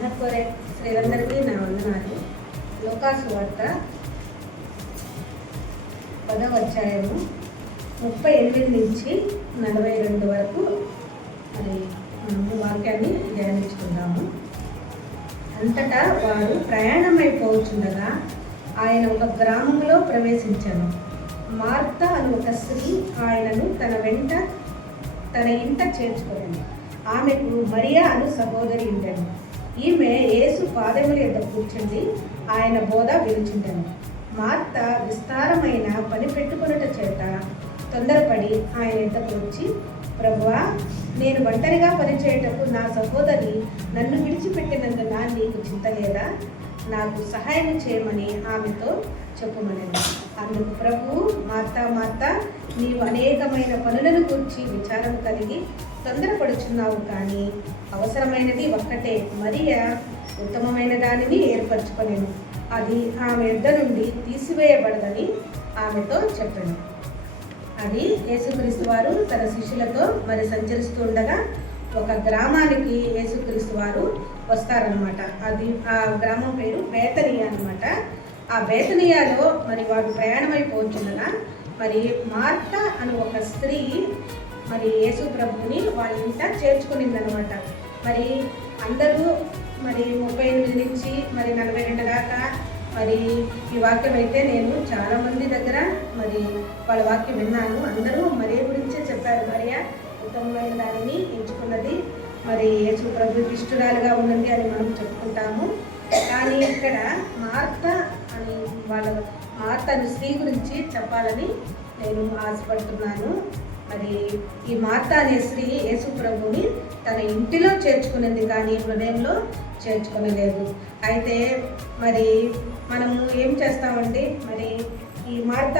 మహత్వరే స్త్రీలందరికీ నా వందనాలు. లూకాసు వార్త 10వ అధ్యాయము 38 నుంచి 42 వరకు మరి వాక్యాన్ని ధ్యానించుకుందాము. అంతటా వారు ప్రయాణమైపోవచ్చుండగా ఆయన ఒక గ్రామంలో ప్రవేశించాను. మార్త అని ఒక స్త్రీ ఆయనను తన ఇంట చేర్చుకోండి. ఆమెకు మరియా అను సహోదరి ఉండెను. ఈమె యేసు పాదముల యొద్ద కూర్చుండి ఆయన బోధ వినుచుండెను. మార్త విస్తారమైన పని పెట్టుకొనుట చేత తొందరపడి ఆయన యొద్దకు వచ్చి, ప్రభువా, నేను ఒంటరిగా పనిచేయటకు నా సహోదరి నన్ను విడిచిపెట్టినందున నీకు చింత లేదా? నాకు సహాయం చేయమని ఆమెతో చెప్పుమనేది. అందుకు ప్రభువు, మార్త, నీవు అనేకమైన పనులను గురించి విచారం కలిగి తొందరపడుచున్నావు, కానీ అవసరమైనది ఒక్కటే. మరియా ఉత్తమమైన దానిని ఏర్పరచుకొనెను, అది ఆమె యొద్ద నుండి తీసివేయబడదని ఆమెతో చెప్పాను. అది యేసుక్రీస్తు వారు తన శిష్యులతో మరి సంచరిస్తూ ఉండగా ఒక గ్రామానికి యేసుక్రీస్తు వారు వస్తారనమాట. అది ఆ గ్రామం పేరు బేతనియా అనమాట. ఆ బేతనియాలో మరి వారు ప్రయాణమైపోవచ్చుండగా మరి మార్త అని ఒక స్త్రీ మరి యేసు ప్రభుని వాళ్ళ ఇంట చేర్చుకునిందనమాట. మరి అందరూ మరి 38 నుంచి మరి 42 దాకా మరి ఈ వాక్యం అయితే నేను చాలామంది దగ్గర మరి వాళ్ళ వాక్యం విన్నాను. అందరూ మరియ గురించే చెప్పారు. మరియా ఉత్తమమైన దానిని ఎంచుకున్నది, మరి యేసు ప్రభుకి ఇష్టరాలుగా ఉన్నది అని మనం చెప్పుకుంటాము. కానీ ఇక్కడ మార్త అని స్త్రీ గురించి చెప్పాలని నేను ఆశపడుతున్నాను. మరి ఈ మార్త అనే స్త్రీ యేసు ప్రభుని తన ఇంటిలో చేర్చుకున్నది, కానీ హృదయంలో చేర్చుకోలేదు. అయితే మరి మనము ఏం చేస్తామండి, మరి ఈ మార్త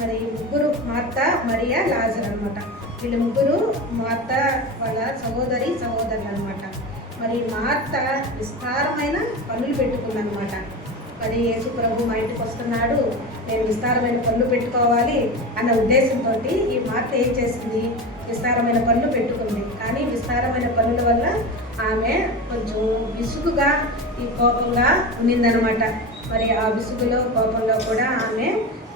మరి ముగ్గురు, మార్త, మరియా, లాజరు అనమాట. వీళ్ళు ముగ్గురు మార్త వాళ్ళ సహోదరులు అనమాట. మరి మార్త విస్తారమైన పనులు పెట్టుకుందనమాట. మరి యేసు ప్రభు మా ఇంటికి వస్తున్నాడు, నేను విస్తారమైన పనులు పెట్టుకోవాలి అన్న ఉద్దేశంతో ఈ మార్త ఏం చేసింది, విస్తారమైన పనులు పెట్టుకుంది. కానీ విస్తారమైన పనుల వల్ల ఆమె కొంచెం విసుగుగా, ఈ కోపంగా ఉన్నిందనమాట. మరి ఆ విసుగులో, కోపంలో కూడా ఆమె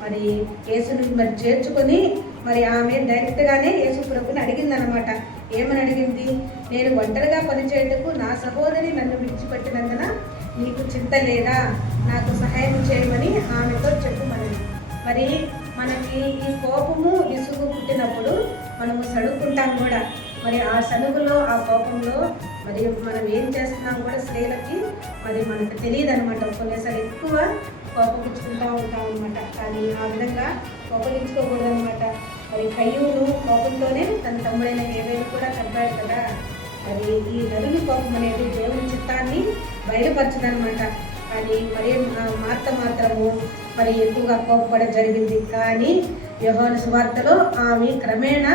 మరి యేసుని మరి చేర్చుకొని మరి ఆమె డైరెక్ట్గానే యేసు ప్రభుని అడిగిందనమాట. ఏమని అడిగింది? నేను ఒంటరిగా పనిచేయటకు నా సహోదరి నన్ను విడిచిపెట్టినందున నీకు చింత లేదా? నాకు సహాయం చేయమని ఆమెతో చెప్పుమని. మరి మనకి ఈ కోపము, విసుగు పుట్టినప్పుడు మనము సడుక్కుంటాం కూడా. మరి ఆ సనుగులో, ఆ కోపంలో మరి మనం ఏం చేస్తున్నాం కూడా స్త్రీలకి మరి మనకు తెలియదు అనమాట. కొన్నిసార్లు ఎక్కువ కోపగించుకుంటూ ఉంటాం అనమాట. కానీ ఆ విధంగా కోపగించుకోకూడదు అనమాట. మరి కయ్యూను కోపంతోనే తన తమ్ముడైన హేబేలు కూడా చంపాడు కదా. మరి ఈ నరుని కోపం అనేది దేవుని చిత్తాన్ని బయలుపరచదనమాట. కానీ మరి మార్త మాత్రము మరి ఎక్కువగా కోపపడడం జరిగింది. కానీ యోహాను సువార్తలో ఆమె క్రమేణా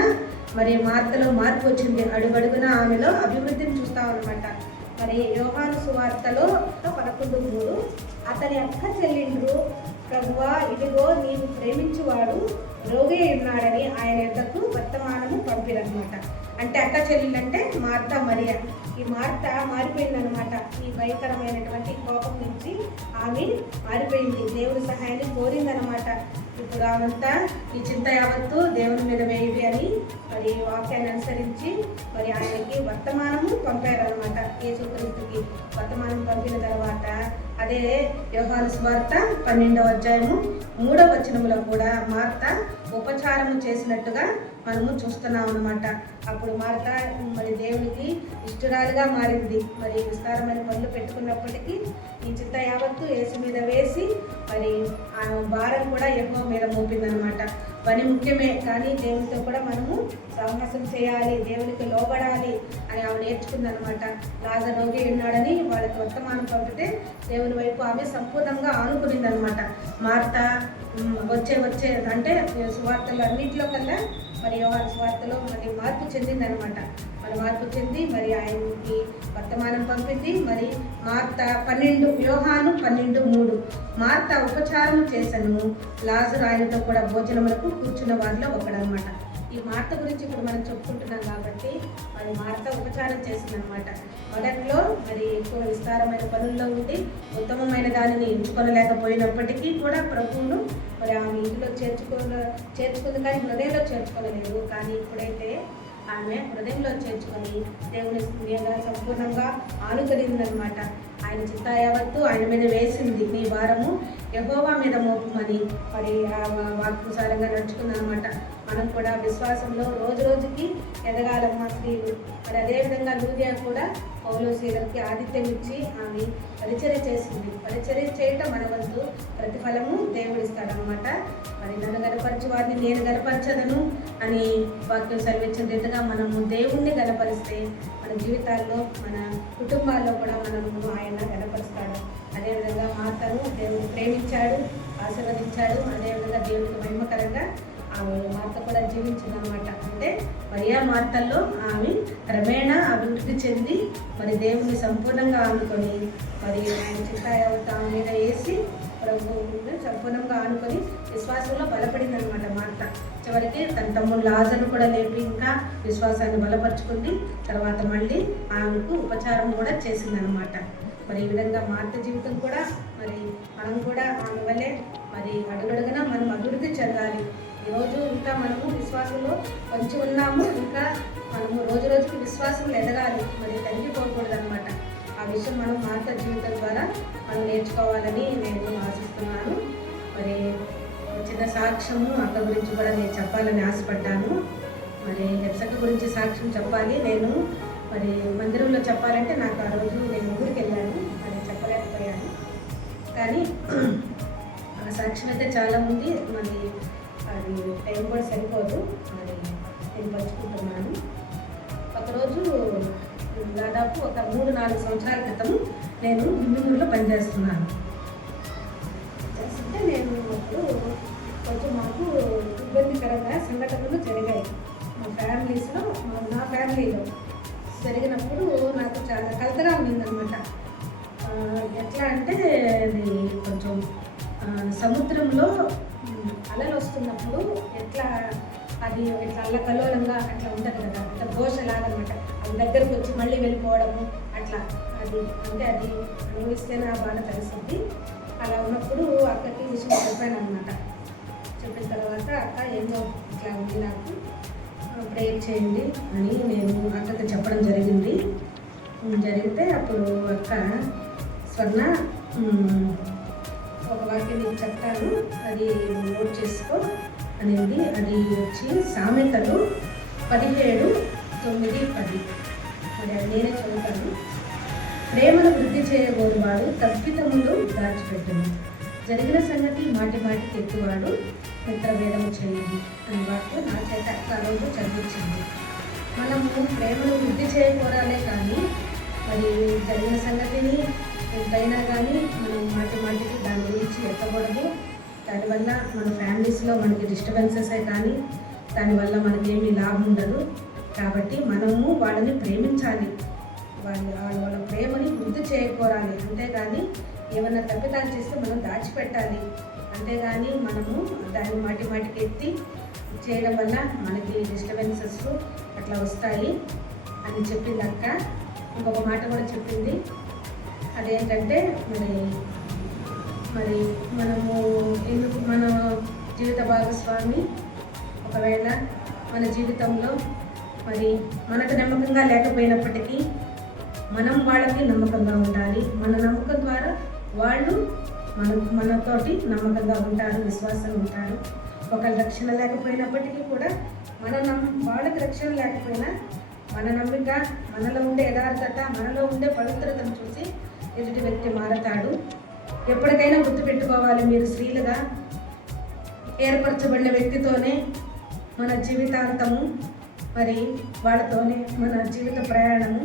మరి మార్తలో మార్పు వచ్చింది. అడుగడుగున ఆమెలో అభివృద్ధిని చూస్తాం అనమాట. మరి యోహాను సువార్తలో 11:3 అతని అక్క చెల్లిండ్రు, ప్రభువా, ఇదిగో నీవు ప్రేమించువాడు రోగి ఉన్నాడని ఆయన యొద్దకు వర్తమానము పంపిరనమాట. అంటే అక్క చెల్లెళ్ళంటే మార్త, మరియా. ఈ మార్త మారిపోయిందనమాట. ఈ భయంకరమైనటువంటి కోపం నుంచి ఆమె మారిపోయింది, దేవుని సహాయాన్ని కోరిందనమాట. ఇప్పుడు ఆమంతా ఈ చింత యావత్తు దేవుని మీద వేయవి అని మరి వాక్యాన్ని అనుసరించి మరి ఆయనకి వర్తమానము పంపారనమాట. యేసుక్రీస్తుకి వర్తమానం పంపిన తర్వాత అదే యోహాను సువార్త 12వ అధ్యాయము 3వ వచనములో కూడా మార్త ఉపచారము చేసినట్టుగా మనము చూస్తున్నాం అన్నమాట. అప్పుడు మార్త మరి దేవునికి ఇష్టరాలుగా మారింది. మరి విస్తారమైన పనులు పెట్టుకున్నప్పటికీ ఈ చింత యావత్తు యేసు మీద వేసి మరి ఆ భారం కూడా యెహోవా మీద మోపిందనమాట. పని ముఖ్యమే, కానీ దేవునితో కూడా మనము సహవాసం చేయాలి, దేవునికి లోబడాలి అని ఆమె నేర్చుకుందనమాట. లాజరు రోగి ఉన్నాడని వాళ్ళకి వర్తమానం పంపితే దేవుని వైపు ఆమె సంపూర్ణంగా ఆనుకునిందనమాట. మార్త వచ్చే అంటే సువార్తలు అన్నింటిలో కల్లా మరి యోహాను సువార్తలో మరి మార్పు చెందిందనమాట. మరి మార్పు చెంది మరి ఆయనకి వర్తమానం పంపింది. మరి మార్త యోహాను 12:3 మార్త ఉపచారం చేసను, లాజరు ఆయనతో కూడా భోజనములకు కూర్చున్న వారిలో ఒకడనమాట. ఈ మార్త గురించి ఇప్పుడు మనం చెప్పుకుంటున్నాం కాబట్టి మరి మార్త ఉపచారం చేసిందనమాట. మొదట్లో మరి ఎక్కువ విస్తారమైన పనుల్లో ఉండి ఉత్తమమైన దానిని ఎంచుకొనలేకపోయినప్పటికీ కూడా ప్రభువును మరి ఆమె ఇంటిలో చేర్చుకుంది, కానీ హృదయంలో చేర్చుకోలేదు. కానీ ఇప్పుడైతే ఆమె హృదయంలో చేర్చుకొని దేవుని మీద సంపూర్ణంగా ఆనుకరిందనమాట. ఆయన చిత్త యావత్తు ఆయన మీద వేసింది. నీ భారము యెహోవా మీద మోపుమని మరి ఆ వాక్కుసారంగా నడుచుకుందనమాట. మనం కూడా విశ్వాసంలో రోజు రోజుకి ఎదగాలమ్మా స్త్రీలు. మరి అదేవిధంగా లూదియా కూడా పౌలు సీలకి ఆతిథ్యం ఇచ్చి ఆమె పరిచర్య చేసింది. పరిచర్య చేయటం మన వంతు ప్రతిఫలము దేవుడిస్తాడనమాట. మరి నన్ను గనపరచు వారిని నేను గనపరచదను అని వాక్యం సెలవిచ్చిన రీతిగా మనము దేవుణ్ణి గనపరిస్తే మన జీవితాల్లో మన కుటుంబాల్లో కూడా మనము ఆయన గనపరుస్తాడు. అదేవిధంగా మార్తను దేవుడు ప్రేమించాడు, ఆశీర్వదించాడు. అదేవిధంగా దేవుడికి మహిమకరంగా ఆమె మార్త కూడా జీవించిందనమాట. అంటే మరియా మార్తల్లో ఆమె క్రమేణా అభివృద్ధి చెంది మరి దేవుని సంపూర్ణంగా ఆనుకొని మరి ఆయన చిత్తాయావత ఆమె మీద వేసి ప్రభువుని సంపూర్ణంగా ఆనుకొని విశ్వాసంలో బలపడిందనమాట మార్త. చివరికి తన తమ్ముడు లాజరును కూడా లేపి ఇంకా విశ్వాసాన్ని బలపరుచుకుంది. తర్వాత మళ్ళీ ఆమెకు ఉపచారం కూడా చేసిందనమాట. మరి ఈ విధంగా మార్త జీవితం కూడా మరి మనం కూడా ఆమె వల్లే మరి అడుగడుగునా మనం అభివృద్ధి చెందాలి. ఈరోజు ఇంకా మనము విశ్వాసంలో కొంచెం ఉన్నాము, ఇంకా మనము రోజు రోజుకి విశ్వాసంలో ఎదగాలి, మరి తగ్గిపోకూడదు అనమాట. ఆ విషయం మనం మార్త జీవితం ద్వారా మనం నేర్చుకోవాలని నేను ఆశిస్తున్నాను. మరి చిన్న సాక్ష్యము అక్క గురించి కూడా నేను చెప్పాలని ఆశపడ్డాను. మరి హెప్సక్క గురించి సాక్ష్యం చెప్పాలి. నేను మరి మందిరంలో చెప్పాలంటే నాకు ఆ రోజు నేను ఊరికి వెళ్ళాను, అది చెప్పలేకపోయాను. కానీ ఆ సాక్ష్యం అయితే చాలా ఉంది. మరి అది టైం కూడా సరిపోదు, మరి నేను పంచుకుంటున్నాను. ఒకరోజు దాదాపు ఒక 3-4 సంవత్సరాల క్రితం నేను బిమ్మిమూరులో పనిచేస్తున్నాను. చేస్తుంటే నేను అప్పుడు కొంచెం మాకు ఇబ్బందికరంగా సంఘటనలు జరిగాయి మా ఫ్యామిలీస్లో. నా ఫ్యామిలీలో జరిగినప్పుడు నాకు చాలా కలతగా ఉండిందనమాట. ఎట్లా అంటే అది కొంచెం సముద్రంలో అలలు వస్తున్నప్పుడు ఎట్లా అది ఇట్లా అల్లకల్లోలంగా అట్లా ఉంటుంది కదా, అట్లా ఘోషలాగనమాట. అది దగ్గరకు వచ్చి మళ్ళీ వెళ్ళిపోవడము అట్లా. అది అంటే అది అనుభవిస్తేనే ఆ బాధ తెలుస్తుంది. అలా ఉన్నప్పుడు అక్కకి విషయం చెప్పాను అనమాట. చెప్పిన తర్వాత అక్క ఏందో ఇట్లా ఉంది, నాకు ప్రేయర్ చేయండి అని నేను అక్కకి చెప్పడం జరిగింది. జరిగితే అప్పుడు అక్క స్వర్ణ ఒక వాక్యం నీకు చెప్తాను, అది నోట్ చేసుకో అనేది. అది వచ్చి సామెతలు 17:9-10. మరి అది నేనే చదువుతాను. ప్రేమను వృద్ధి చేయబోరువాడు తప్పితములు దాచిపెట్టును, జరిగిన సంగతి మాటి మాటికి ఎత్తువాడు మిత్రభేదము చేయదు అనే వాక్యం నా చేత ఆ రోజు చదివించింది. మనము ప్రేమను వృద్ధి చేయకూడాలే కానీ మరి జరిగిన సంగతిని ఎంతైనా కానీ మనం మాటి మాటికి దాని గురించి ఎత్తకూడదు. దానివల్ల మన ఫ్యామిలీస్లో మనకి డిస్టర్బెన్సెసే కానీ దానివల్ల మనకేమీ లాభం ఉండదు. కాబట్టి మనము వాళ్ళని ప్రేమించాలి, వాళ్ళ ప్రేమని వృద్ధి చేయకూరాలి. అంతేగాని ఏమన్నా తప్పిదాలు చేస్తే మనం దాచిపెట్టాలి. అంతేగాని మనము దాన్ని మాటి మాటికి ఎత్తి చేయడం వల్ల మనకి డిస్టర్బెన్సెస్ అట్లా వస్తాయి అని చెప్పింది అక్క. ఇంకొక మాట కూడా చెప్పింది, అదేంటంటే మరి మనము ఎందుకు మన జీవిత భాగస్వామి ఒకవేళ మన జీవితంలో మరి మనకు నమ్మకంగా లేకపోయినప్పటికీ మనం వాళ్ళకి నమ్మకంగా ఉండాలి. మన నమ్మకం ద్వారా వాళ్ళు మనతోటి నమ్మకంగా ఉంటారు, విశ్వాసంగా ఉంటారు. ఒకళ్ళ రక్షణ లేకపోయినప్పటికీ కూడా వాళ్ళకి రక్షణ లేకపోయినా మన నమ్మిక, మనలో ఉండే యథార్థత, మనలో ఉండే పవిత్రతను చూసి ఎదుటి వ్యక్తి మారతాడు. ఎప్పటికైనా గుర్తుపెట్టుకోవాలి, మీరు స్త్రీలుగా ఏర్పరచబడిన వ్యక్తితోనే మన జీవితాంతము, మరి వాళ్ళతోనే మన జీవిత ప్రయాణము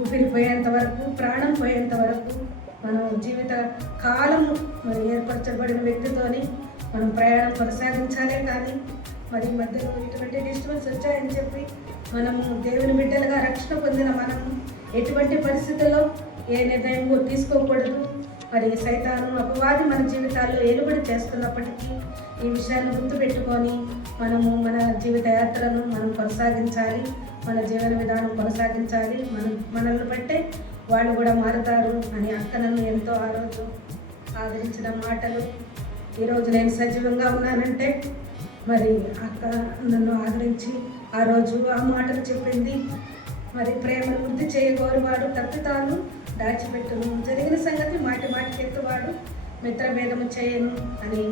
ఊపిరి పోయేంత వరకు, ప్రాణం పోయేంత వరకు మనం జీవిత కాలము మరి ఏర్పరచబడిన వ్యక్తితోనే మనం ప్రయాణం కొనసాగించాలే. కానీ మరి మధ్యలో ఇటువంటి డిస్టర్బెన్స్ వచ్చాయని చెప్పి మనము దేవుని బిడ్డలుగా రక్షణ పొందిన మనము ఎటువంటి పరిస్థితుల్లో ఏ నిర్ణయం తీసుకోకూడదు. మరి సైతాను, అపవాది మన జీవితాల్లో ఏలుబడి చేస్తున్నప్పటికీ ఈ విషయాన్ని గుర్తుపెట్టుకొని మనము మన జీవిత యాత్రను మనం కొనసాగించాలి, మన జీవన విధానం కొనసాగించాలి, మనల్ని బట్టే వాళ్ళు కూడా మారుతారు అని అక్క నన్ను ఎంతో ఆ రోజు ఆదరించిన మాటలు. ఈరోజు నేను సజీవంగా ఉన్నానంటే మరి అక్క నన్ను ఆదరించి ఆ రోజు ఆ మాటలు చెప్పింది. మరి ప్రేమను వృద్ధి చేయగోరువాడు తప్పితాలు దాచిపెట్టును, జరిగిన సంగతి మాటి మాటికి ఎత్తువాడు మిత్రభేదము చేయను అని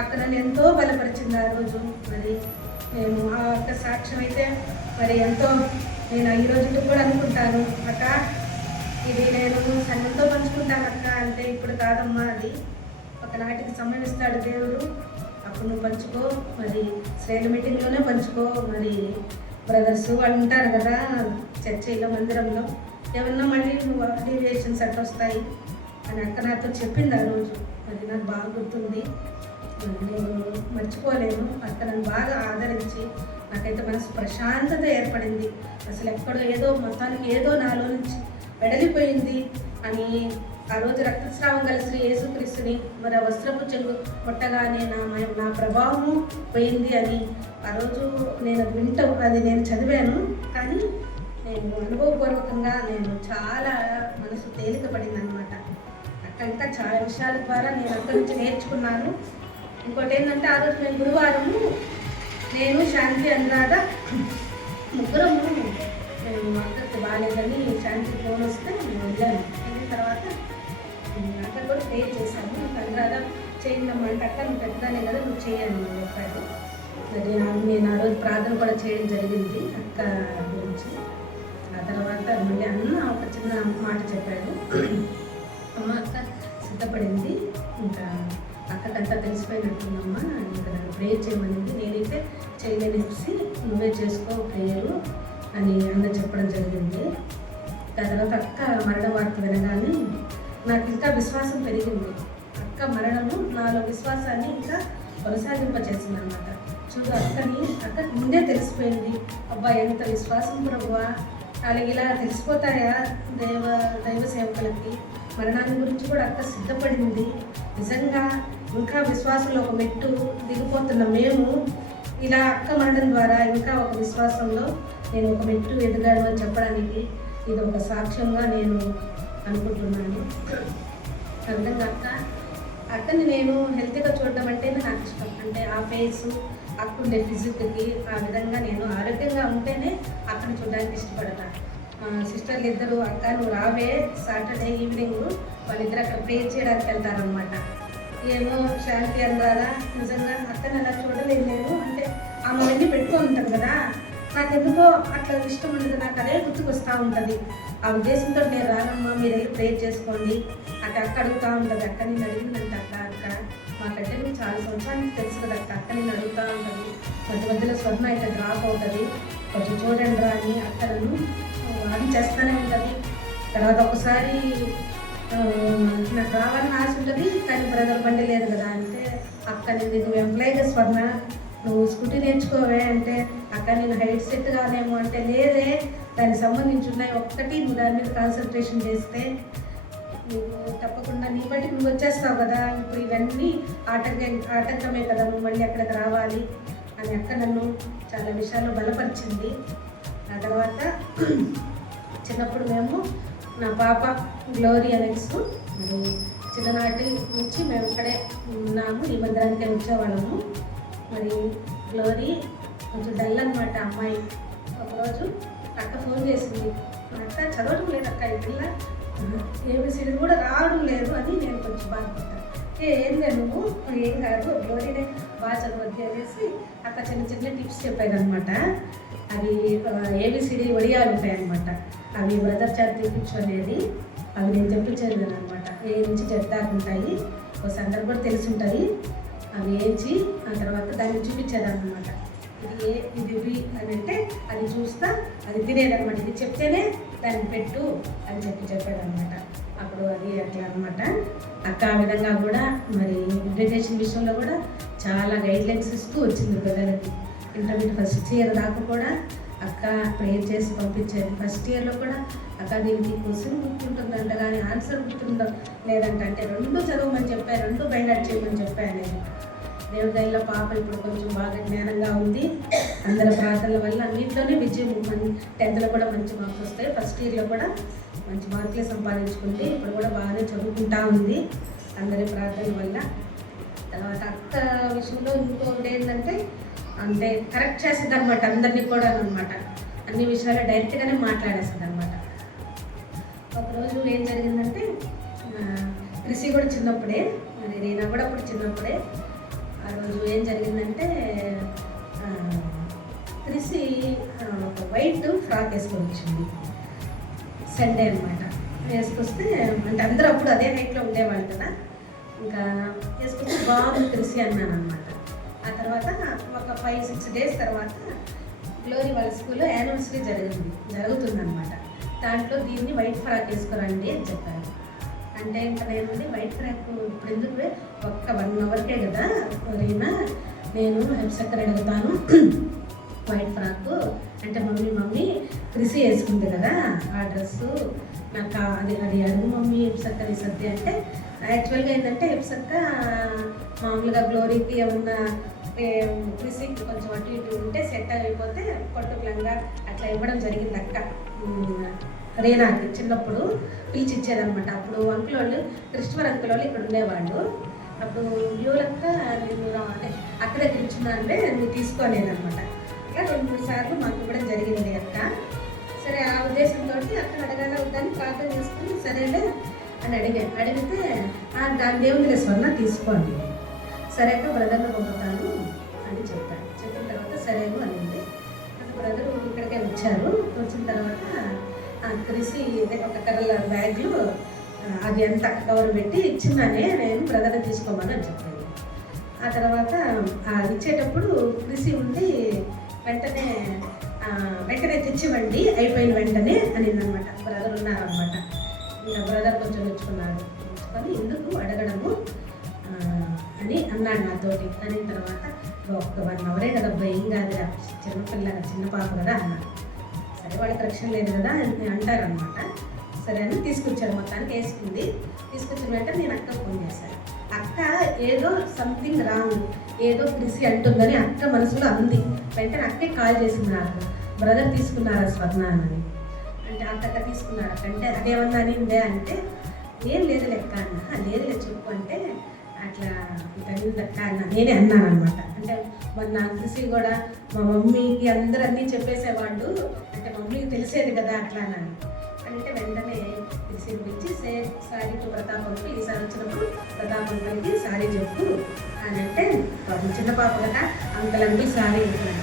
అక్క నన్ను ఎంతో బలపరిచింది ఆ రోజు. మరి నేను ఆ అక్క సాక్ష్యం అయితే మరి ఎంతో నేను ఈ రోజుకి కూడా అనుకుంటాను. అక్క ఇది నేను సంఘంతో పంచుకుంటాను అక్క అంటే, ఇప్పుడు కాదమ్మా, అది ఒకనాటికి సమయం ఇస్తాడు దేవుడు, అప్పుడు నువ్వు పంచుకో, మరి శ్రేణి మీటింగ్లోనే పంచుకో. మరి బ్రదర్స్ వాళ్ళు ఉంటారు కదా చర్చిలో మందిరంలో, ఏమన్నా మళ్ళీ నువ్వు డీవియేషన్స్ అట్లా వస్తాయి అని అక్క నాతో చెప్పింది ఆ రోజు. అది నాకు బాగా గుర్తుంది, నేను మర్చిపోలేను. అక్క నన్ను బాగా ఆదరించి నాకైతే మనసు ప్రశాంతత ఏర్పడింది. అసలు ఎక్కడో ఏదో మొత్తానికి ఏదో నాలో నుంచి వెడలిపోయింది అని ఆ రోజు రక్తస్రావం కలిసి యేసుక్రీస్తుని మరి ఆ వస్త్రపు చెంగు కొట్టగానే నా ప్రభావము పోయింది అని ఆ రోజు నేను అది నేను చదివాను. కానీ నేను అనుభవపూర్వకంగా నేను చాలా మనసు తేలిక పడింది అనమాట. అక్క ఇంకా చాలా విషయాల ద్వారా నేను అక్కడి నుంచి నేర్చుకున్నాను. ఇంకోటి ఏంటంటే ఆ రోజు మేము గురువారము నేను శాంతి అనురాధ ముగ్గురము మేము అక్కడికి బాగాలేదని శాంతి ఫోన్ వస్తే నేను వెళ్ళాను. వెళ్ళిన తర్వాత అక్కడ కూడా ప్రే చేశాను. అనురాధ చేయిందమ్మా అంటే అక్క నువ్వు పెద్దదానే కదా నువ్వు చేయను చెప్పాడు. మరి నేను ఆ రోజు ప్రార్థన కూడా చేయడం జరిగింది అక్క గురించి. ఆ తర్వాత మళ్ళీ అన్న ఒక చిన్న మాట చెప్పాడు, అమ్మ అక్క సిద్ధపడింది, ఇంకా అక్కకంతా తెలిసిపోయినట్టుందమ్మా, ఇంకా నన్ను ప్రేయర్ చేయమనింది, నేనైతే చేయలేనిసి నువ్వే చేసుకో ప్రేయరు అని అన్న చెప్పడం జరిగింది. దాని తర్వాత అక్క మరణ వార్త వినగానే నాకు ఇంకా విశ్వాసం పెరిగింది. అక్క మరణము నాలో విశ్వాసాన్ని ఇంకా కొనసాగింపచేసింది అనమాట. చూడు అక్క ముందే తెలిసిపోయింది, అబ్బా ఎంత విశ్వాసం ప్రభువా, అలాగే ఇలా తెలిసిపోతాయా దైవ సేవకులకి, మరణాన్ని గురించి కూడా అక్క సిద్ధపడింది. నిజంగా ఇంకా విశ్వాసంలో ఒక మెట్టు దిగిపోతున్న మేము ఇలా అక్క మరణం ద్వారా ఇంకా ఒక విశ్వాసంలో నేను ఒక మెట్టు ఎదిగాను అని చెప్పడానికి ఇది ఒక సాక్ష్యంగా నేను అనుకుంటున్నాను. ఆ విధంగా అక్కని నేను హెల్తీగా చూడడం అంటేనే నాకు ఇష్టం. అంటే ఆ ఫేసు, అక్కుండే ఫిజిక్కి ఆ విధంగా నేను ఆరోగ్యంగా ఉంటేనే అక్కని చూడడానికి ఇష్టపడతాను. సిస్టర్లు ఇద్దరు అక్క నువ్వు రావే సాటర్డే ఈవినింగ్ వాళ్ళిద్దరు అక్కడ ప్రే చేయడానికి వెళ్తారనమాట. ఏమో శాంతి అనురాధ నిజంగా అక్కని అలా చూడలేదు నేను, అంటే ఆమె అవన్నీ పెట్టుకొని ఉంటారు కదా, నాకు ఎందుకో అట్లా ఇష్టం ఉండదు, నాకు అదే గుర్తుకొస్తూ ఉంటుంది. ఆ ఉద్దేశంతో నేను రానమ్మా మీరు వెళ్ళి ప్రే చేసుకోండి అక్కడ అడుగుతూ ఉంటుంది. అక్క నేను అడిగిందంటే అక్క మాకంటే నువ్వు చాలా సంవత్సరానికి తెలుసు కదా అక్క నేను అడుగుతూ ఉంటుంది. మధ్యలో స్వర్ణ అయితే డ్రాప్ అవుతుంది, కొంచెం చూడండి రా అని అక్కలను వాడి చేస్తూనే ఉంటుంది. తర్వాత ఒకసారి నాకు రావాలని ఆశ ఉంటుంది, కానీ బ్రదర్ బండి లేదు కదా అంటే అక్క నువ్వు ఎంప్లాయీగా స్వర్ణ నువ్వు స్కూటీ నేర్చుకోవే అంటే అక్క నేను హైట్ సెట్ కానేమో అంటే లేదే దానికి సంబంధించి ఉన్నాయి, ఒక్కటి నువ్వు దాని మీద కాన్సన్ట్రేషన్ చేస్తే నువ్వు తప్పకుండా నీ బట్టి నువ్వు వచ్చేస్తావు కదా, ఇప్పుడు ఇవన్నీ ఆటంకమే కదా, నువ్వు మళ్ళీ అక్కడికి రావాలి అని అక్క నన్ను చాలా విషయాల్లో బలపరిచింది. ఆ తర్వాత చిన్నప్పుడు మేము నా పాప గ్లోరీ అనెక్స్ మరి చిన్ననాటి నుంచి మేము ఇక్కడే ఉన్నాము, ఈ మందిరానికి వచ్చేవాళ్ళము. మరి గ్లోరీ కొంచెం డల్ అనమాట అమ్మాయి. ఒకరోజు అక్క ఫోన్ చేసింది, అక్క చదవడం లేదు అక్క ఈ పిల్ల ఏబిసిడి కూడా రావడం లేదు అని నేను కొంచెం బాధపడ్డాను. ఏం లేదు నువ్వు ఏం కాదు గ్లోరీనే బాగా చదవద్ది అనేసి అక్క చిన్న చిన్న టిప్స్ చెప్పారనమాట. అవి ఏబిసిడి వడియాలు ఉంటాయన్నమాట, అవి బ్రదర్ చేత తెప్పించు అనేది అవి నేను తెప్పించేది అనమాట. ఏ నుంచి చెప్తాకు ఉంటాయి, ఒకసారి అందరు కూడా తెలిసి ఉంటాయి. అవి వేయించి ఆ తర్వాత దాన్ని చూపించేదన్నమాట. ఇది అని అంటే అది చూస్తా అది తినేదనమాట, ఇది చెప్తేనే దాన్ని పెట్టు అని చెప్పాడనమాట. అప్పుడు అది అట్లా అనమాట. అక్క ఆ విధంగా కూడా మరి ఇంప్లిమెంటేషన్ విషయంలో కూడా చాలా గైడ్లైన్స్ ఇస్తూ వచ్చింది పిల్లలకి. ఇంటర్మీడియట్ ఫస్ట్ ఇయర్ దాకా కూడా అక్క ప్రేయర్ చేసి పంపించేది. ఫస్ట్ ఇయర్లో కూడా అక్క దీనికి క్వశ్చన్ గుర్తుంటుందంట కానీ ఆన్సర్ గుర్తుందో లేదంట, అంటే 2 చదవమని చెప్పాను, 2 బైండ్ చేయమని చెప్పాను. దేవుడి దయలో పాప ఇప్పుడు కొంచెం బాగా జ్ఞానంగా ఉంది. అందరి ప్రార్థనల వల్ల అన్నింటిలోనే విజయం. 10th కూడా మంచి మార్క్స్ వస్తాయి. ఫస్ట్ ఇయర్లో కూడా మంచి మార్కులే సంపాదించుకుంది. ఇప్పుడు కూడా బాగానే చదువుకుంటా ఉంది అందరి ప్రార్థనల వల్ల. తర్వాత అక్క విషయంలో ఇంకోటి ఏంటంటే అంటే కరెక్ట్ చేస్తుంది అనమాట, అందరినీ కూడా అనమాట. అన్ని విషయాలు డైరెక్ట్గానే మాట్లాడేస్తుంది అనమాట. ఒకరోజు ఏం జరిగిందంటే క్రిసి కూడా చిన్నప్పుడే, మరి రీనా కూడా అప్పుడు చిన్నప్పుడే. ఆ రోజు ఏం జరిగిందంటే క్రిసి ఒక వైట్ ఫ్రాక్ వేసుకొని వచ్చింది సండే అనమాట. వేసుకొస్తే అంటే అందరూ అప్పుడు అదే హైట్లో ఉండేవాళ్ళు కదా, ఇంకా వేసుకొస్తే బాగుంది క్రిసి అన్నాను అనమాట. ఆ తర్వాత ఒక 5-6 డేస్ తర్వాత గ్లోరీ వాళ్ళ స్కూల్లో యానివర్సరీ జరుగుతుందన్నమాట. దాంట్లో దీన్ని వైట్ ఫ్రాక్ వేసుకోరండి అని చెప్పారు. అంటే ఇంకా నేను వైట్ ఫ్రాక్ ఇప్పుడు ఎందుకు, ఒక్క 1 అవర్కే కదా రీనా, నేను హెప్సక్కర్ అడుగుతాను వైట్ ఫ్రాక్ అంటే మమ్మీ క్రిసి వేసుకుంది కదా ఆ డ్రెస్సు నాకు అది అడుగు మమ్మీ హెప్సక్కర్ సద్ది అంటే, యాక్చువల్గా ఏంటంటే హెప్సక్క మామూలుగా గ్లోరీకి ఏమన్నా క్రిసికి కొంచెం అటు ఇటు ఉంటే సెట్ అయిపోతే పట్టుకులంగా అట్లా ఇవ్వడం జరిగింది అక్క రీనాకి. చిన్నప్పుడు పిలిచి ఇచ్చేదనమాట. అప్పుడు అంకుల్ వాళ్ళు క్రిస్టఫర్ అంకుల్ వాళ్ళు ఇక్కడ ఉండేవాళ్ళు. అప్పుడు వ్యూలంతా నేను అంటే అక్క దగ్గర ఇచ్చున్నానులే నువ్వు తీసుకోలేదనమాట. ఇట్లా 2-3 సార్లు మాకు ఇవ్వడం జరిగింది అక్క. సరే ఆ ఉద్దేశంతో అక్కడ అడగాల వద్దని ప్రార్థన చేసుకుని సరేలే అని అడిగితే దాని దేవుని స్వర్ణ తీసుకోండి, సరే అక్క బ్రదర్ని పంపుతాను అని చెప్పాను. చెప్పిన తర్వాత సరేను అనింది. అది బ్రదరు ఇక్కడికే వచ్చారు. వచ్చిన తర్వాత క్రిసి ఒక కర్రల బ్యాగ్లో అది ఎంత కవర్ పెట్టి ఇచ్చిందనే నేను బ్రదర్ని తీసుకోమని అని చెప్పాను. ఆ తర్వాత ఇచ్చేటప్పుడు క్రిసి ఉండి వెంటనే తెచ్చివ్వండి అయిపోయిన వెంటనే అనిందనమాట. బ్రదర్ ఉన్నారనమాట. ఇంకా బ్రదర్ కొంచెం ఉంచుకొని ఎందుకు అడగడము అని అన్నాడు నాతోటి. అనిన తర్వాత ఒక్క 1 అవరే కదా ఏం కాదురా, చిన్న పాప కదా అన్నాడు. సరే వాళ్ళకి రక్షణ లేదు కదా అని అంటారనమాట. సరే అని తీసుకొచ్చారు, మొత్తానికి వేసుకుంది. తీసుకొచ్చిన వెంటనే నేను అక్క ఫోన్ చేశాను. అక్క ఏదో సంథింగ్ రాంగ్, ఏదో క్రిసి అంటుందని అక్క మనసులో అంది. వెంటనే అక్కే కాల్ చేసింది నాకు, బ్రదర్ తీసుకున్నారా స్వర్ణ అని. అంటే అక్క తీసుకున్నారా అంటే అదేమన్నా అనిందే అంటే ఏం లేదు లెక్క అన్న. లేదులే చెప్పు అంటే అట్లా తగిలిందక్క అన్న. నేనే అన్నాను అనమాట. అంటే మొన్న క్రిసి కూడా మా మమ్మీకి అందరూ అన్నీ చెప్పేసేవాళ్ళు, అంటే మమ్మీకి తెలిసేది కదా అట్లా అని అంటే వెంటనే క్రిసి పిలిచి సారీ టు ప్రతాప్ అంకుల్, ఈసారి వచ్చినప్పుడు ప్రతాప్ అంకుల్కి సారీ చెప్పు అని అంటే పాపం చిన్న పాప కదా అంకుల్ అంకుల్ సారీ అంటున్నాడు.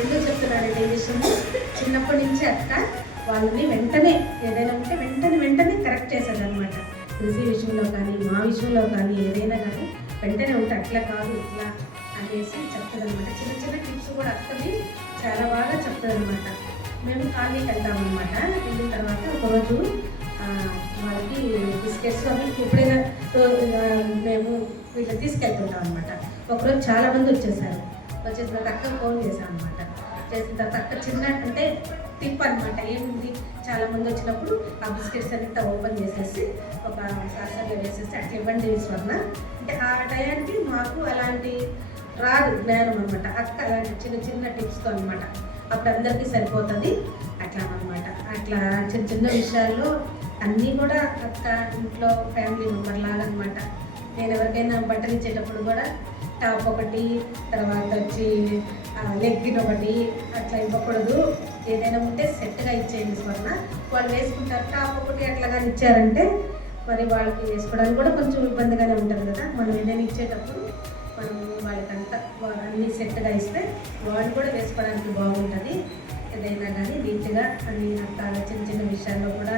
ఎందుకు చెప్తున్నాడంటే ఈ విషయం, చిన్నప్పటి నుంచి అక్క వాళ్ళని వెంటనే ఏదైనా ఉంటే వెంటనే కరెక్ట్ చేసేదన్నమాట. క్రిసి విషయంలో కానీ మా విషయంలో కానీ ఏదైనా కానీ వెంటనే ఉంటే అట్లా కాదు ఇట్లా అనేసి చెప్తుందనమాట. చిన్న టిప్స్ కూడా అక్కది చాలా బాగా చెప్తుందనమాట. మేము కాలనీకి వెళ్తామన్నమాట. వెళ్ళిన తర్వాత ఒకరోజు వాళ్ళకి బిస్కెట్స్ అవి ఎప్పుడైనా మేము వీళ్ళు తీసుకెళ్తుంటాం అనమాట. ఒకరోజు చాలామంది వచ్చేసారు. వచ్చేసిన తర్వాత అక్కకు ఫోన్ చేశాను అనమాట. చేసిన తర్వాత అక్క చిన్న అంటే టిప్ అనమాట. ఏముంది, చాలామంది వచ్చినప్పుడు ఆ బిస్కెట్స్ అన్నింటి ఓపెన్ చేసేసి ఒక సాసర్లో వేసేసి అట్లా ఇవ్వండి స్వర్ణ అంటే ఆ టయానికి మాకు అలాంటి రాదు జ్ఞానం అనమాట. అక్క అలాంటి చిన్న టిప్స్తో అనమాట. అప్పుడు అందరికీ సరిపోతుంది అట్లా అనమాట. అట్లా చిన్న విషయాల్లో అన్నీ కూడా అక్క ఇంట్లో ఫ్యామిలీ మెంబర్ లాగా అనమాట. నేను ఎవరికైనా బట్టలు ఇచ్చేటప్పుడు కూడా టాప్ ఒకటి, తర్వాత వచ్చి లెగ్గిన్ ఒకటి అట్లా ఇవ్వకూడదు. ఏదైనా ఉంటే సెట్గా ఇచ్చేయండి స్వర్ణ, వాళ్ళు వేసుకుంటారు. టాప్ ఒకటి అట్లాగా ఇచ్చారంటే మరి వాళ్ళకి వేసుకోవడానికి కూడా కొంచెం ఇబ్బందిగానే ఉంటుంది కదా. మనం ఏదైనా ఇచ్చేటప్పుడు మనం వాళ్ళకంతా అన్నీ సెట్గా ఇస్తే వాళ్ళు కూడా వేసుకోవడానికి బాగుంటుంది. ఏదైనా కానీ నీట్గా అన్ని అట్లా చిన్న విషయాల్లో కూడా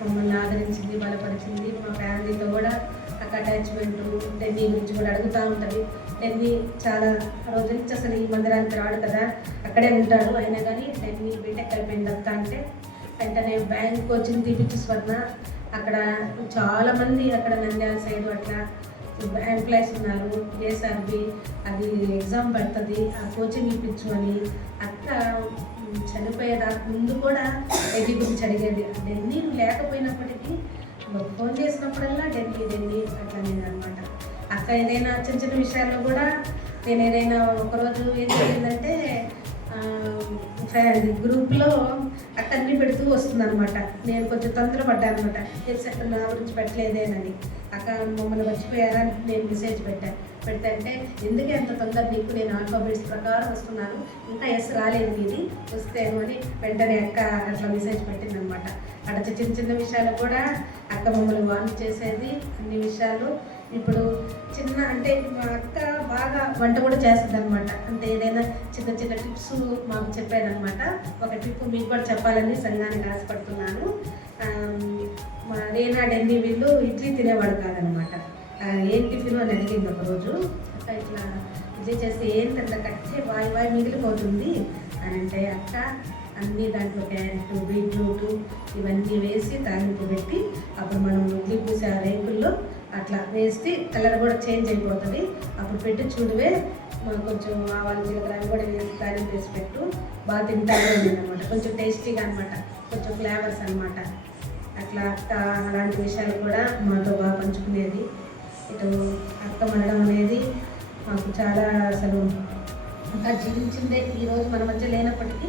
మమ్మల్ని ఆదరించింది, బలపరిచింది. మా ఫ్యామిలీతో కూడా అటాచ్మెంట్ డెన్నీ గురించి కూడా అడుగుతూ ఉంటుంది. డెన్నీ చాలా రోజుల నుంచి అసలు ఈ మందిరానికి రాడు కదా, అక్కడే ఉంటాడు. అయినా కానీ డెన్నీ బీటెక్ అయిపోయింది అక్క అంటే వెంటనే బ్యాంక్ కోచింగ్ తీపిచ్చి స్వర్ణ అక్కడ చాలామంది అక్కడ నంద్యాల సైడ్ అట్లా ఎంప్లాయీస్ ఉన్నారు. ఏఎస్ఆర్బి అది ఎగ్జామ్ పడుతుంది, ఆ కోచింగ్ ఇప్పించు అని అక్క చనిపోయేదాకా ముందు కూడా డెన్నీ గురించి అడిగేది. డెన్నీ లేకపోయినప్పటికీ ఫోన్ చేసినప్పుడల్లా డెన్నీ అట్లా నేను అనమాట. అక్క ఏదైనా చిన్న విషయాల్లో కూడా నేను ఏదైనా ఒకరోజు ఏం జరిగిందంటే గ్రూప్లో అక్కడిని పెడుతూ వస్తుంది అనమాట. నేను కొంచెం తొందరపడ్డాను అనమాట, తెలిసి అక్కడ నా గురించి పెట్టలేదేనని. అక్క మమ్మల్ని మర్చిపోయారా అని నేను మెసేజ్ పెడితే అంటే ఎందుకే అంత తొందర నీకు, నేను ఆల్ఫాబెట్స్ ప్రకారం వస్తున్నాను, ఇంకా ఎస్ రాలేదు మీది, వస్తేను అని వెంటనే అక్క అట్లా మెసేజ్ పెట్టిందనమాట. అట్లా చిన్న చిన్న విషయాలు కూడా అక్క మమ్మల్ని వార్న్ చేసేది. అన్ని విషయాలు ఇప్పుడు చిన్న అంటే మా అక్క బాగా వంట కూడా చేస్తుంది అనమాట. అంటే ఏదైనా చిన్న చిన్న టిప్స్ మాకు చెప్పేదనమాట. ఒక టిప్ మీకు కూడా చెప్పాలని సంఘానికి ఆశపడుతున్నాను. మా రేనా డెన్ని వీళ్ళు ఇడ్లీ తినేవాడు కాదనమాట. ఏం టిఫిన్ అని అడిగింది ఒకరోజు. అక్క ఇట్లా ఇడ్లీ చేస్తే ఏంటంత కట్టే వాయి మిగిలిపోతుంది అని అంటే, అక్క అన్నీ దాంట్లో క్యారెట్ బీట్రూట్ ఇవన్నీ వేసి తాలింపు పెట్టి అప్పుడు మనం ఇడ్లీ పూసే ఆ రేకుల్లో అట్లా వేస్తే కలర్ కూడా చేంజ్ అయిపోతుంది, అప్పుడు పెట్టి చూడవే కొంచెం ఆవాలు జీలకర్ర అవి కూడా వేసి తాలింపు వేసి పెట్టు, బాగా తింటారు అనమాట. కొంచెం టేస్టీగా అనమాట, కొంచెం ఫ్లేవర్స్ అనమాట. అట్లా అక్క అలాంటి విషయాలు కూడా మాతో బాగా పంచుకునేది. ఇటు అక్క మరణం అనేది మాకు చాలా అసలు ఇంకా జీవించిందే ఈరోజు మన మధ్య లేనప్పటికీ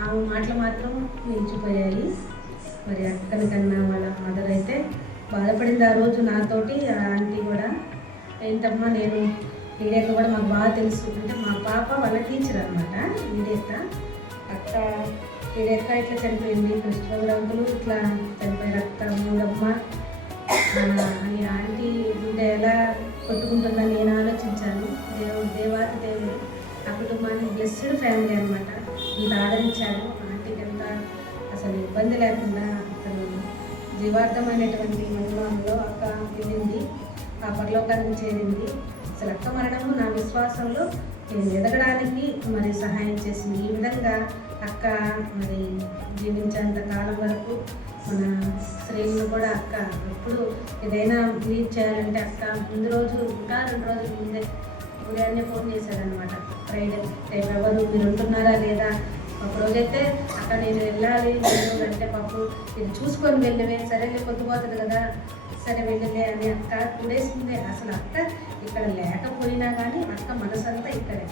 ఆ మాటలు మాత్రం నిలిచిపోయాయి. మరి అక్కని కన్నా వాళ్ళ మదర్ అయితే బాధపడింది ఆ రోజు నాతోటి. ఆంటీ కూడా ఏంటమ్మా నేను వీడియక్క కూడా మాకు బాగా తెలుసు, అంటే మా పాప వాళ్ళ టీచర్ అనమాట వీడియక్క. అక్క వీడియక్క ఇట్లా చనిపోయింది, కృష్ణరావులు ఇట్లా చనిపోయారు అక్క మూడమ్మ అని ఆంటీ గుండె ఎలా కొట్టుకుంటుందని నేను ఆలోచించాను. దేవాది దేవుడు ఆ కుటుంబాన్ని బ్లెస్డ్ ఫ్యామిలీ అనమాట. ఇంత ఆదరించాడు. ఆంటీకి ఎంత అసలు ఇబ్బంది లేకుండా అతను జీవార్థమైనటువంటి మహిళలో అక్క వెళ్ళింది, ఆ పరలోకానికి చేరింది. అసలు అక్క మరణము నా విశ్వాసంలో నేను ఎదగడానికి మరి సహాయం చేసింది. ఈ విధంగా అక్క మరి జీవించేంత కాలం వరకు మన స్త్రీలను కూడా అక్క ఎప్పుడు ఏదైనా లీడ్ చేయాలంటే అక్క ముందు రోజు ఇంకా 2 రోజుల ముందే ఉదయాన్నే ఫోన్ చేశారనమాట. ఫ్రైడే రేపు ఎవరు మీరు ఉంటున్నారా లేదా, ఒక రోజైతే అక్కడ నేను వెళ్ళాలి లేదు అంటే పాపు ఇది చూసుకొని వెళ్ళవే, సరేలే పొద్దుపోతుంది కదా సరే వెళ్ళలే అని అక్క 2 days ముందే. అసలు అక్క ఇక్కడ లేకపోయినా కానీ అక్క మనసంతా ఇక్కడే.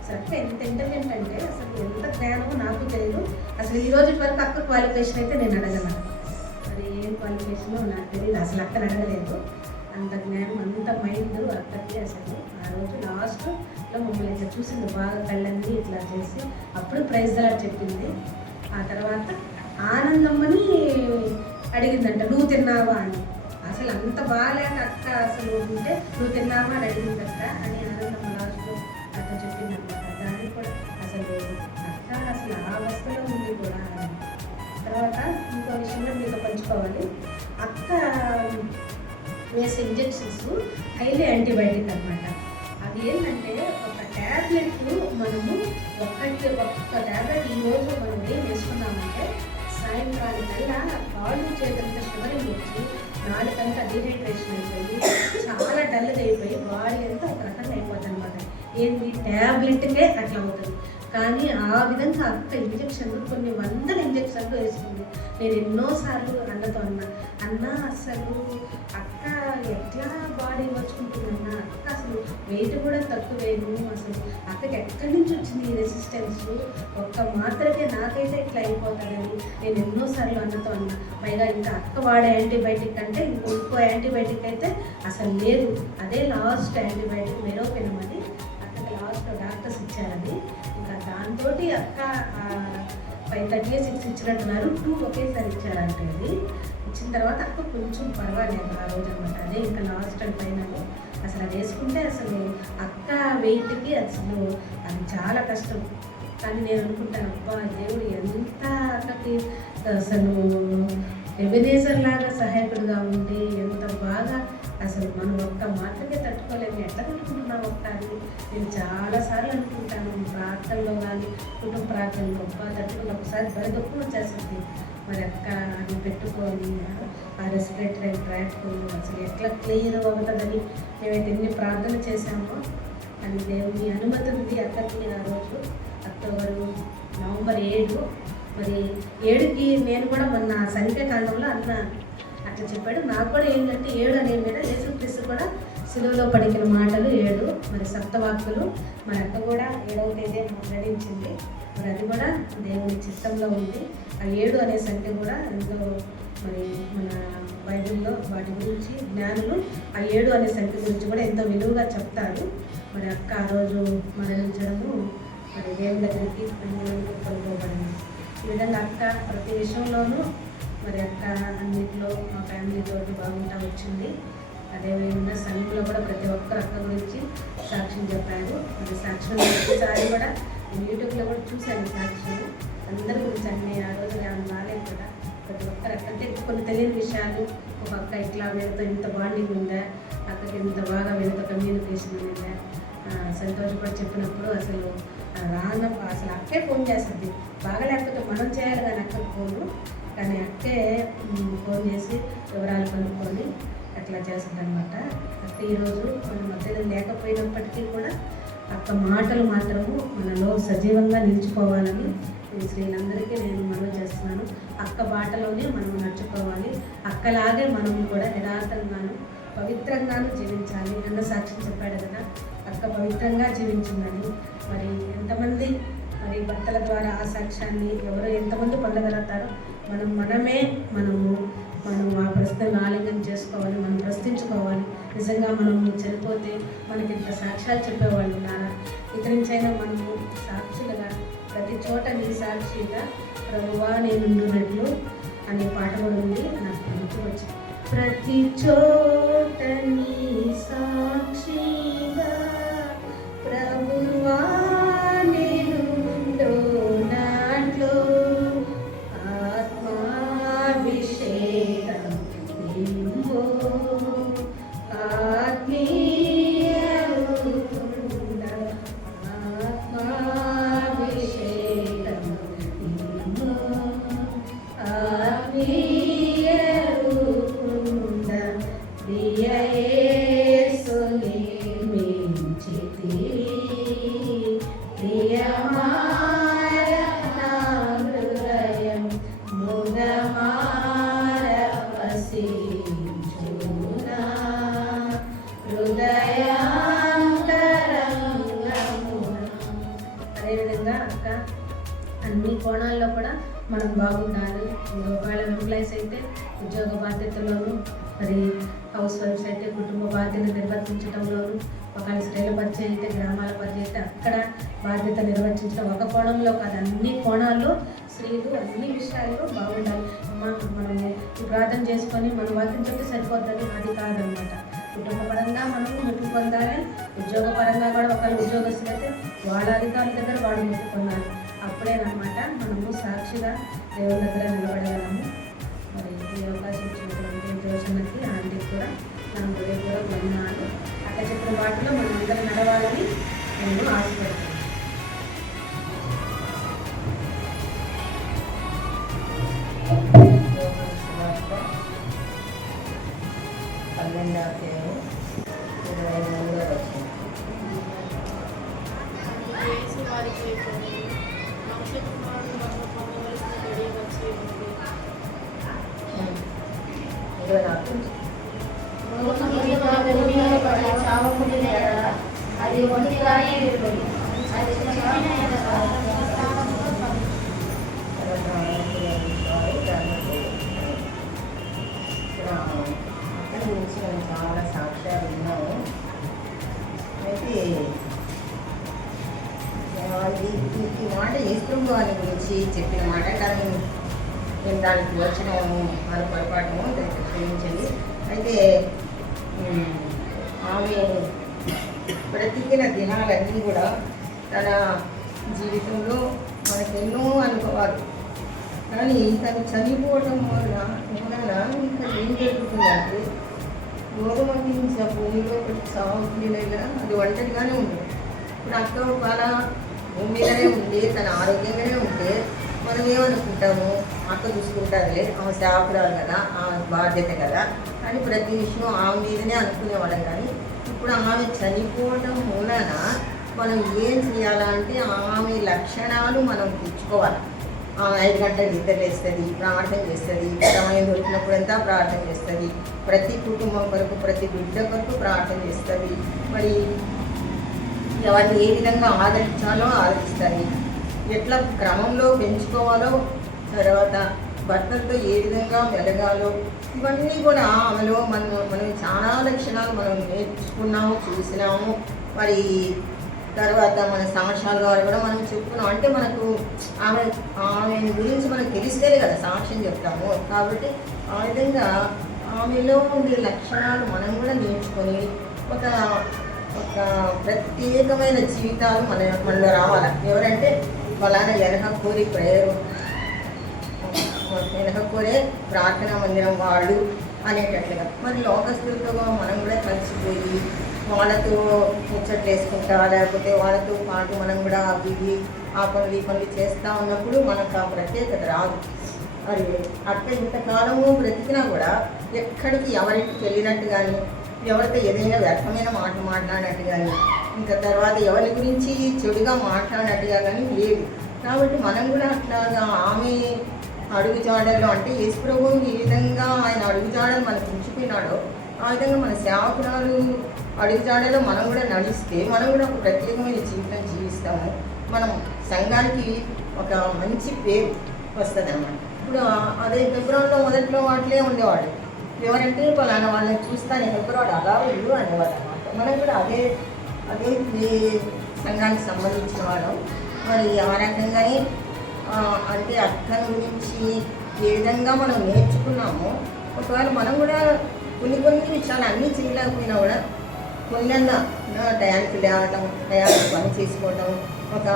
అసలు అక్క ఎంత ఇంటెలిజెంట్ అంటే అసలు ఎంత జ్ఞానమో నాకు తెలియదు. అసలు ఈ రోజు వరకు అక్క క్వాలిఫికేషన్ అయితే నేను అడగలను, మరి ఏం క్వాలిఫికేషనో నాకు తెలియదు, అసలు అక్కని అడగలేదు. అంత జ్ఞానం అంత మైండ్ అక్కడికి. అసలు ఆ రోజు లాస్ట్లో మమ్మల్ని ఇట్లా చూసింది, బాగా కళ్ళన్నీ ఇట్లా చేసి అప్పుడు ప్రైజ్ అలా చెప్పింది. ఆ తర్వాత ఆనందమ్మని అడిగిందంట, నువ్వు తిన్నావా అని. అసలు అంత బాగాలేక అక్క అసలు ఉంటే నువ్వు తిన్నావా అని అడిగిందట అని ఆనందమ్మ లాస్ట్లో అక్క చెప్పిందన్నమాట. దానికి కూడా అసలు అక్క అసలు ఆ అవస్థలో ఉంది కూడా. తర్వాత ఇంకో విషయంలో మీతో పంచుకోవాలి. అక్క వేసే ఇంజెక్షన్స్ హైలీ యాంటీబయాటిక్ అనమాట. అది ఏంటంటే ఒక ట్యాబ్లెట్ మనము ఒక్క ట్యాబ్లెట్ ఈరోజు మనం ఏం వేసుకున్నామంటే సాయంకాలం కాళ్ళు చేతులంతా షుగరింగ్ వచ్చి నాలుకంతా డీహైడ్రేషన్ అయిపోయి చాలా డల్గా అయిపోయి బాడీ అంతా ఒక రకంగా అయిపోతుంది అనమాట. ఏంటి ట్యాబ్లెట్కే అట్లా అవుతుంది. కానీ ఆ విధంగా అక్క ఇంజక్షన్లు కొన్ని 100 ఇంజక్షన్లు వేసుకుంది. నేను ఎన్నోసార్లు అన్నతో అన్నా అసలు అక్క ఎట్లా బాడీ వచ్చుకుంటుందన్నా, అక్క అసలు వెయిట్ కూడా తక్కువేను, అసలు అక్కకి ఎక్కడి నుంచి వచ్చింది ఈ రెసిస్టెన్స్, ఒక్క మాత్రకే నాకైతే ఇట్లా అయిపోతుందని నేను ఎన్నోసార్లు అన్నతో అన్నా. పైగా ఇంకా అక్క వాడే యాంటీబయాటిక్ అంటే ఇంకో యాంటీబయాటిక్ అయితే అసలు లేదు, అదే లాస్ట్ యాంటీబయాటిక్ మెరోపెనం అని అక్కకి లాస్ట్ డాక్టర్స్ ఇచ్చారని. ఇంకా దాంతో అక్క 5:30 6 ఇచ్చినట్టున్నారు, 2 ఒకేసారి ఇచ్చారంటే. అది ఇచ్చిన తర్వాత అక్క కొంచెం పర్వాలేదు ఆ రోజు అనమాట. అదే ఇంకా లాస్ట్ అండ్ ఫైనల్. అసలు అది వేసుకుంటే అసలు అక్క వెయిట్కి అసలు అది చాలా కష్టం. కానీ నేను అనుకుంటాను, అబ్బా దేవుడు ఎంత అక్కకి అసలు ఎబెనేజర్ లాగా సహాయకుడుగా ఉండి ఎంత బాగా అసలు మనం ఒక్క మాటకే తట్టుకోలేము, ఎట్లా తట్టుకుంటున్నాం ఒక్క అని నేను చాలాసార్లు అనుకుంటాను. ప్రార్థనలో కానీ కుటుంబ ప్రార్థనలు గొప్ప తట్టుకుని ఒకసారి బరిదొప్పు వచ్చేస్తుంది. మరి అక్క అది పెట్టుకొని ఆ రెస్పిరేటరీ ట్రాక్ అసలు ఎట్లా క్లియర్ అవుతుందని మేమైతే ఎన్ని ప్రార్థన చేశామో. అని దేవుని అనుమతి ఉంది అక్కకి. ఆ రోజు November 7 మరి 7కి నేను కూడా మొన్న సంఖ్యాకాండంలో అన్న అట్లా చెప్పాడు. నాకు కూడా ఏంటంటే 7 అనే మీద యేసుక్రీస్తు కూడా సిలువలో పలికిన మాటలు 7, మరి సప్తవాక్కులు మన అక్క కూడా 7వ తేదీ ముద్రించింది. మరి అది కూడా దేవుని చిత్తంలో ఉంది. ఆ 7 అనే సంఖ్య కూడా ఎంతో మరి మన బైబిల్లో వాటి గురించి జ్ఞానులు ఆ 7 అనే సంఖ్య గురించి కూడా ఎంతో విలువగా చెప్తారు. మరి అక్క ఆ రోజు మరణించడము మరి దేవుని దగ్గరికి కొనుక్కోబడింది. ఈ విధంగా అక్క ప్రతి విషయంలోనూ మరి అక్క అన్నింటిలో మా ఫ్యామిలీతో బాగుంటా వచ్చింది. అదేవిధంగా సంఘంలో కూడా ప్రతి ఒక్కరు అక్క గురించి సాక్ష్యం చెప్పారు. మరి సాక్ష్యం ప్రతిసారి కూడా యూట్యూబ్లో కూడా చూశాను సాక్ష్యం అందరి గురించి అన్నీ. ఆ రోజు నేను రాలేదు కదా, ప్రతి ఒక్కరు అక్క అంటే కొన్ని తెలియని విషయాలు, ఒక అక్క ఇట్లా వీళ్ళతో ఇంత బాండింగ్ ఉందా, అక్కకి ఇంత బాగా వీళ్ళతో కమ్యూనికేషన్ ఉందా, సంతోషపడి చెప్పినప్పుడు అసలు అసలు అక్కే ఫోన్ చేస్తుంది. బాగా లేకపోతే మనం చేయాలి కానీ అక్కకి ఫోను, కానీ అక్కే ఫోన్ చేసి వివరాలు కనుక్కొని అట్లా చేస్తుంది అనమాట. అక్క ఈరోజు మన మధ్యలో లేకపోయినప్పటికీ కూడా అక్క మాటలు మాత్రము మనలో సజీవంగా నిలిచిపోవాలని స్త్రీలందరికీ నేను మనవి చేస్తున్నాను. అక్క బాటలోనే మనం నడుచుకోవాలి. అక్కలాగే మనం కూడా యథార్థంగాను పవిత్రంగాను జీవించాలి అన్న సాక్ష్యం చెప్పాడు కదా, అక్క పవిత్రంగా జీవించిందని. మరి ఎంతమంది మరి భర్తల ద్వారా ఆ సాక్ష్యాన్ని ఎవరు ఎంతమంది పొందగలుగుతారో మనం ఆ ప్రశ్నను ఆలింగనం చేసుకోవాలి, మనం ప్రశ్నించుకోవాలి. నిజంగా మనం చనిపోతే మనకి ఇంత సాక్ష్యాలు చెప్పేవాళ్ళు ఉన్నారా? ఇక నుంచైనా మనము సాక్షులుగా ప్రతి చోట నీ సాక్షిగా ప్రభువా నేనుండునట్లు అనే పాట కూడా ఉంది, నాకు గుర్తుకొచ్చి. ప్రతి చోట నీ సాక్షిగా ప్రభువా నేనుండునట్లు ఆత్మాభిషేకం నింపు ఆత్మీయ ఆత్మాభిషేకం నింపు ఆత్మీయ ప్రియ యేసుని మించితి ప్రియమార నా హృదయం ముదమార వసించునా హృదయాంతరంగమున. అదేవిధంగా అక్క అన్ని కోణాల్లో కూడా మనం బాగుండాలి. ఒకవేళ ఎంప్లాయీస్ అయితే ఉద్యోగ బాధ్యతల్లోనూ, మరి హౌస్ వైఫ్స్ అయితే కుటుంబ బాధ్యత నిర్వర్తించడంలోనూ, ఒకవేళ స్త్రీల పరిచయం అయితే గ్రామాల పరిచయం అయితే అక్కడ బాధ్యత నిర్వర్తించడం ఒక కోణంలో కాదు, అన్ని కోణాల్లో స్త్రీలు అన్ని విషయాల్లో బాగుండాలి. మనము ప్రార్థన చేసుకొని మన వాక్యం చెప్తే సరిపోతుంది, అది కాదనమాట. కుటుంబపరంగా మనం మెప్పు పొందాలి, ఉద్యోగపరంగా కూడా ఒకవేళ ఉద్యోగస్తులు అయితే వాళ్ళ అధికారుల దగ్గర వాడు మెప్పు పొందాలి. అప్పుడేనమాట మనము సాక్షిగా దేవుని దగ్గర నిలబడగలము. మరి ఈ అవకాశం ఇచ్చినటువంటి జోషన్నకి ఆంటీకి కూడా నా హృదయపూర్వక వందనాలు. అక్క చెప్పిన వాటిలో మనం అందరూ నడవాలని నేను ఆశపడుతున్నాను. అది ఒంటిగానే అక్కడి నుంచి మనం చాలా సాక్ష్యాలు విన్నాము. అయితే ఈ మాట యేసుప్రభు వారి గురించి చెప్పిన మాట, కానీ నేను దానికి వచ్చినాము మన పొరపాటు క్షమించండి. అయితే ఆమె బ్రతికిన దినాలన్నీ కూడా తన జీవితంలో మనకెన్నో అనుభవాలు, కానీ తను చనిపోవటం వలన ఇంకా ఏం జరుగుతుందంటే గోధుమ గింజ భూమిలో సాగులేగా అది ఒంటరిగానే ఉంటుంది. ఇప్పుడు అక్క ఒకవేళ భూమి మీదనే ఉండి తన ఆరోగ్యంగానే ఉంటే మనం ఏమనుకుంటాము, అక్క చూసుకుంటారులే, ఆమె సేవకురాలు కదా, ఆమె బాధ్యత కదా అని ప్రతి విషయం ఆమె మీదనే అనుకునేవాళ్ళం. కానీ ఇప్పుడు ఆమె చనిపోవడం వలన మనం ఏం చేయాలంటే ఆమె లక్షణాలు మనం తెచ్చుకోవాలి. ఆమె 5 గంటలకు నిద్ర లేస్తుంది, ప్రార్థన చేస్తుంది, సమయం దొరికినప్పుడంతా ప్రార్థన చేస్తుంది, ప్రతి కుటుంబం కొరకు ప్రతి బిడ్డ కొరకు ప్రార్థన చేస్తుంది. మరి ఎవరిని ఏ విధంగా ఆదరించాలో ఆదరిస్తుంది, ఎట్లా క్రమంలో పెంచుకోవాలో, తర్వాత భర్తలతో ఏ విధంగా మెలగాలో, ఇవన్నీ కూడా ఆమెలో మనం చాలా లక్షణాలు మనం నేర్చుకున్నాము, చూసినాము. మరి తర్వాత మన సాక్ష్యాల ద్వారా కూడా మనం చెప్పుకున్నాం. అంటే మనకు ఆమె గురించి మనకు తెలిస్తేనే కదా సాక్ష్యం చెప్తాము. కాబట్టి ఆ విధంగా ఆమెలో ఉండే లక్షణాలు మనం కూడా నేర్చుకొని ఒక ప్రత్యేకమైన జీవితాలు మనలో రావాలి. ఎవరంటే ఫలానా వెనకూరి ప్రేయరు, వెనకూరే ప్రార్థనా మందిరం వాళ్ళు అనేటట్లుగా. మరి లోకస్తులతో మనం కూడా కలిసిపోయి వాళ్ళతో ముచ్చట్లు వేసుకుంటా, లేకపోతే వాళ్ళతో పాటు మనం కూడా అవి ఆ పనులు ఈ పనులు చేస్తూ ఉన్నప్పుడు మనకు ఆ ప్రత్యేకత రాదు. మరి అట్లా ఇంతకాలము బ్రతికినా కూడా ఎక్కడికి ఎవరికి వెళ్ళినట్టు కానీ, ఎవరితో ఏదైనా వ్యర్థమైన మాట మాట్లాడినట్టు కానీ, ఇంకా తర్వాత ఎవరి గురించి చెడుగా మాట్లాడినట్టుగా కానీ లేదు. కాబట్టి మనం కూడా అట్లాగా ఆమె అడుగుజాడల్లో, అంటే యేసుప్రభు ఈ విధంగా ఆయన అడుగుజాడలు మనకు ఉంచిపోయినాడో ఆ విధంగా మన సేవకురాలు అడుగుజాడలో మనం కూడా నడిస్తే మనం కూడా ఒక ప్రత్యేకమైన జీవితం జీవిస్తాము. మనం సంఘానికి ఒక మంచి పేరు వస్తుంది అన్నమాట. ఇప్పుడు అదే ఫిబ్రవరిలో మొదట్లో వాటిలే ఉండేవాడు. ఎవరంటే పలానా వాళ్ళని చూస్తాను ఫిబ్రవరి అలా ఇల్లు అనేవాడు అనమాట. మనం కూడా అదే సంఘానికి సంబంధించిన వాళ్ళం. మరి ఆ రకంగానే అంటే అక్కడి గురించి ఏ విధంగా మనం నేర్చుకున్నామో, ఒకవేళ మనం కూడా కొన్ని విషయాలు అన్నీ చేయలేకపోయినా కూడా కొన్నన్నా టయానికి లేవటం, టయానికి పని చేసుకోవటం, ఒక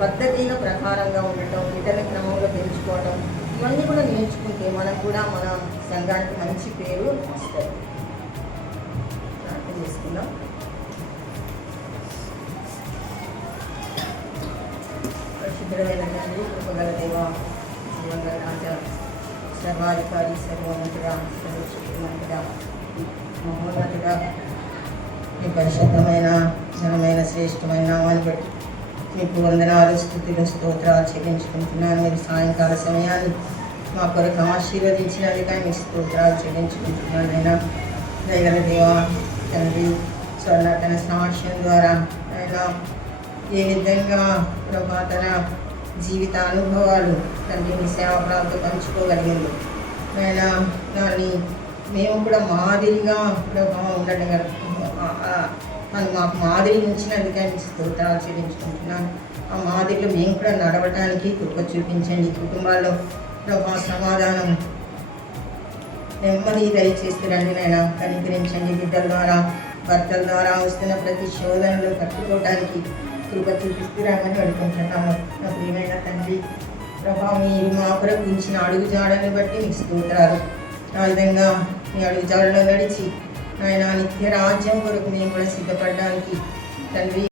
పద్ధతిలో ప్రకారంగా ఉండటం, ఇతర క్రమంలో పెంచుకోవటం, ఇవన్నీ కూడా నేర్చుకుంటే మనకు కూడా మన సంఘానికి మంచి పేరు వస్తుంది. ప్రార్థన చేసుకుందాం. పరిశుద్ధమైన తండ్రి, కృపగల దేవ, జీవంగల రాజా, సర్వాధికారి, సర్వమంతుడా, సర్వశక్తిమంతుడా, మహోన్నతుడా, మీ పరిశుద్ధమైన ఘనమైన శ్రేష్టమైన నామాన్ని బట్టి మీకు వందనాలు, స్తుతులు, స్తోత్రాలు చెల్లించుకుంటున్నాను. మీరు సాయంకాల సమయాన్ని మా కొరకు ఆశీర్వదించినందుకని మీకు స్తోత్రాలు చెల్లించుకుంటున్నాను. అయినా దయగల దేవా తండ్రి, స్వర్ణ తన సాక్ష్యం ద్వారా అయినా ఏ విధంగా ప్రభా తన జీవిత అనుభవాలు తండ్రి మీ సేవకులతో పంచుకోగలిగింది. అయినా దాన్ని మేము కూడా మాదిరిగా ప్రభావం ఉండడం మాకు మాదిరి ఉంచినందుకని స్తోత్రాలు చెల్లించుకుంటున్నాను. ఆ మాదిరిలో మేము కూడా నడవటానికి కృప చూపించండి. కుటుంబాల్లో ప్రభా సమాధానం, నెమ్మది దయచేస్తురండి. నైనా కనికరించండి. బిడ్డల ద్వారా, భర్తల ద్వారా వస్తున్న ప్రతి శోధనలు కట్టుకోవడానికి కృప చూపిస్తురామని అడుగుకుంటున్నాము. నా ప్రియమైన తండ్రి ప్రభా, మీరు మా కొరకు ఉంచిన అడుగుజాడని బట్టి మీకు స్తోత్రాలు. ఆ విధంగా మీ అడుగుజాడలో నడిచి ఆయన నిత్య రాజ్యం కొరకు మేము కూడా సిద్ధపడడానికి తండ్రి